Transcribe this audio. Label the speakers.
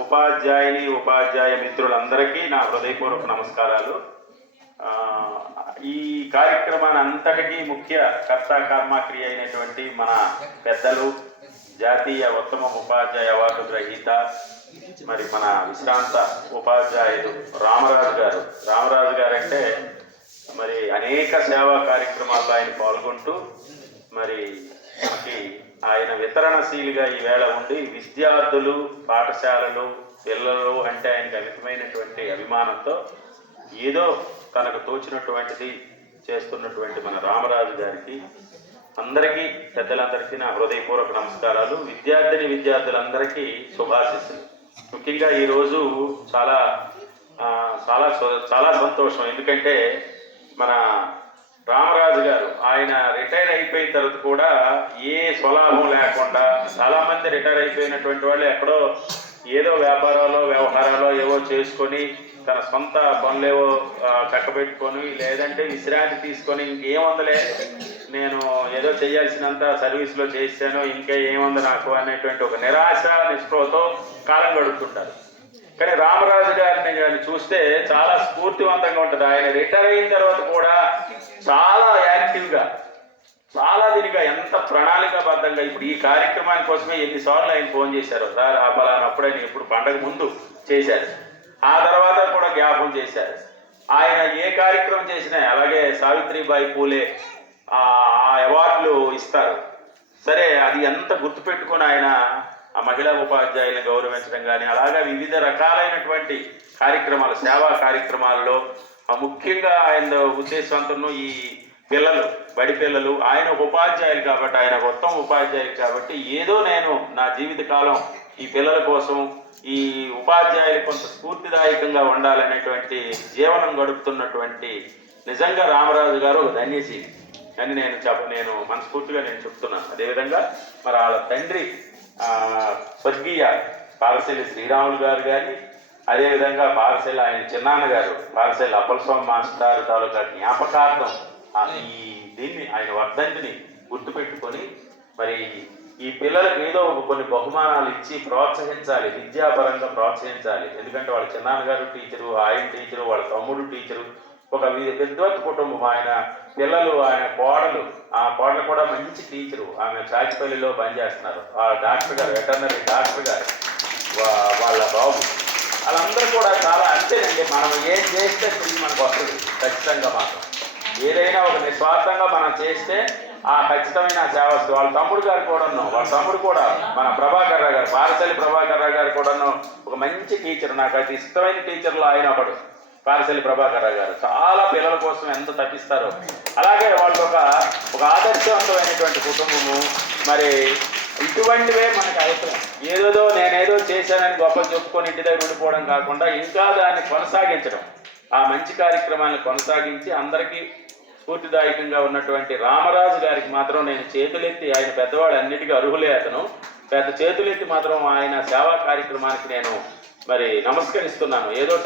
Speaker 1: ఉపాధ్యాయుని ఉపాధ్యాయ మిత్రులందరికీ నా హృదయపూర్వక నమస్కారాలు. ఈ కార్యక్రమాన్ని అంతటికీ ముఖ్య కర్త కర్మక్రియ అయినటువంటి మన పెద్దలు జాతీయ ఉత్తమ ఉపాధ్యాయ అవార్డు గ్రహీత మరి మన విశ్రాంత ఉపాధ్యాయుడు రామరాజు గారు. రామరాజు గారు అంటే మరి అనేక సేవా కార్యక్రమాల్లో ఆయన పాల్గొంటూ మరి మనకి ఆయన వితరణశీలిగా ఈవేళ ఉండి విద్యార్థులు పాఠశాలలు పిల్లలు అంటే ఆయనకు అమితమైనటువంటి అభిమానంతో ఏదో తనకు తోచినటువంటిది చేస్తున్నటువంటి మన రామరాజు గారికి అందరికీ పెద్దలందరికీ నా హృదయపూర్వక నమస్కారాలు. విద్యార్థిని విద్యార్థులందరికీ శుభాశిస్సులు. ముఖ్యంగా ఈరోజు చాలా చాలా సో- చాలా సంతోషం. ఎందుకంటే మన రామరాజు గారు ఆయన రిటైర్ అయిపోయిన తర్వాత కూడా ఏ స్వలాభం లేకుండా చాలా మంది రిటైర్ అయిపోయినటువంటి వాళ్ళు ఎక్కడో ఏదో వ్యాపారాలు వ్యవహారాలు ఏవో చేసుకొని తన సొంత పనులేవో ఆ, చక్కబెట్టుకొని లేదంటే విశ్రాంతి తీసుకొని ఇంకేముందలే నేను ఏదో చేయాల్సినంత సర్వీస్లో చేశాను ఇంకా ఏముంది నాకు అనేటువంటి ఒక నిరాశ నిష్ఠతో కాలం గడుపుతుంటారు. కానీ రామరాజు గారిని కానీ చూస్తే చాలా స్ఫూర్తివంతంగా ఉంటుంది. ఆయన రిటైర్ అయిన తర్వాత కూడా చాలా యాక్టివ్గా చాలా దీనిగా ఎంత ప్రణాళికాబద్ధంగా ఇప్పుడు ఈ కార్యక్రమాని కోసమే ఎన్నిసార్లు ఆయన ఫోన్ చేశారు. సార్ ఆ పలానా అప్పుడే ఇప్పుడు పండగ ముందు చేశారు ఆ తర్వాత కూడా జ్ఞాపం చేశారు. ఆయన ఏ కార్యక్రమం చేసినా అలాగే సావిత్రిబాయి పూలే ఆ అవార్డులు ఇస్తారు. సరే అది ఎంత గుర్తుపెట్టుకొని ఆయన ఆ మహిళా ఉపాధ్యాయులను గౌరవించడం కానీ అలాగా వివిధ రకాలైనటువంటి కార్యక్రమాలు సేవా కార్యక్రమాల్లో ముఖ్యంగా ఆయన ఉద్దేశవంతం ఈ పిల్లలు బడి పిల్లలు ఆయన ఒక ఉపాధ్యాయులు కాబట్టి ఆయన మొత్తం ఉపాధ్యాయులు కాబట్టి ఏదో నేను నా జీవితకాలం ఈ పిల్లల కోసం ఈ ఉపాధ్యాయులు కొంత స్ఫూర్తిదాయకంగా ఉండాలనేటువంటి జీవనం గడుపుతున్నటువంటి నిజంగా రామరాజు గారు ఒక ధన్యశీలి అని నేను చెప్ప నేను మనస్ఫూర్తిగా నేను చెప్తున్నాను. అదేవిధంగా మరి వాళ్ళ తండ్రి స్వర్గీయ పారశెల్లి శ్రీరాములు గారు కానీ అదేవిధంగా పారశెల్లి ఆయన చిన్నాన్న గారు పారశెల్లి అప్పలస్వామి మాస్టర్ తాలూకా జ్ఞాపకార్థం ఈ దీన్ని ఆయన వర్ధంతిని గుర్తుపెట్టుకొని మరి ఈ పిల్లలకు ఏదో ఒక కొన్ని బహుమానాలు ఇచ్చి ప్రోత్సహించాలి విద్యాపరంగా ప్రోత్సహించాలి. ఎందుకంటే వాళ్ళ చిన్నాన్నగారు టీచరు ఆయన టీచరు వాళ్ళ తమ్ముడు టీచరు ఒక విద్వత్ కుటుంబం ఆయన పిల్లలు ఆయన కోడలు. ఆ కోడలు కూడా మంచి టీచరు. ఆమె చాచిపల్లిలో పనిచేస్తున్నారు ఆ డాక్టర్ గారు వెటర్నరీ డాక్టర్ గారు. వాళ్ళ బాబు. వాళ్ళందరూ కూడా చాలా అంతేనండి. మనం ఏం చేస్తే తిరిగి మనకు వస్తుంది. ఖచ్చితంగా మాత్రం. ఏదైనా ఒక నిస్వార్థంగా మనం చేస్తే ఆ ఖచ్చితమైన సేవ వస్తుంది. వాళ్ళ తమ్ముడు గారు కూడాను వాళ్ళ తమ్ముడు కూడా మన ప్రభాకర్ రావు గారు పారసలి ప్రభాకర్ రావు గారు కూడాను ఒక మంచి టీచర్. నాకు అయితే ఇష్టమైన టీచర్లు ఆయన ఒకడు. పారసలి ప్రభాకర్ రావు గారు. చాలా పిల్లల కోసం ఎంత తప్పిస్తారో. అలాగే వాళ్ళు ఒక ఒక ఆదర్శవంతమైనటువంటి కుటుంబము. మరి ఇటువంటివే మనకు అవసరం. ఏదేదో నేనేదో చేశానని గొప్ప చెప్పుకొని ఇంటి దగ్గర ఉండిపోవడం కాకుండా ఇంకా దాన్ని కొనసాగించడం. ఆ మంచి కార్యక్రమాన్ని కొనసాగించి అందరికీ స్ఫూర్తిదాయకంగా ఉన్నటువంటి రామరాజు గారికి మాత్రం నేను చేతులెత్తి ఆయన పెద్దవాడు అన్నిటికీ అర్హులే అతను. పెద్ద చేతులెత్తి మాత్రం ఆయన సేవా కార్యక్రమానికి నేను మరి నమస్కరిస్తున్నాను. ఏదో